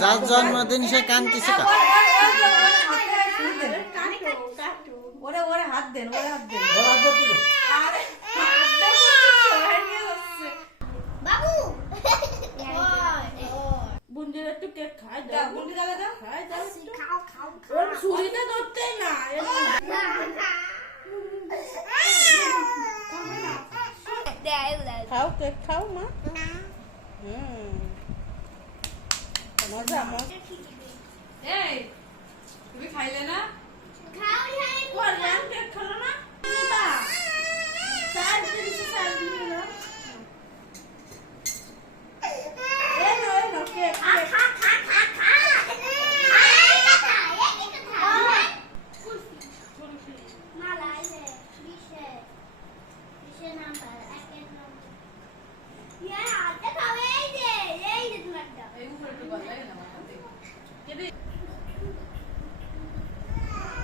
যার জন্মদিন সে কাঁদতেছে কা ওরে ওরে হাত দেন ওরে হাত দেন বাবু বুঞ্জির একটু কেক খাই দাও বুঞ্জি দাও দাও খাই দাও খাও খাও ওর ছুরিটা ধরতেই না খাও কেক খাও মা মজা মজা এই তুমি খাইলে না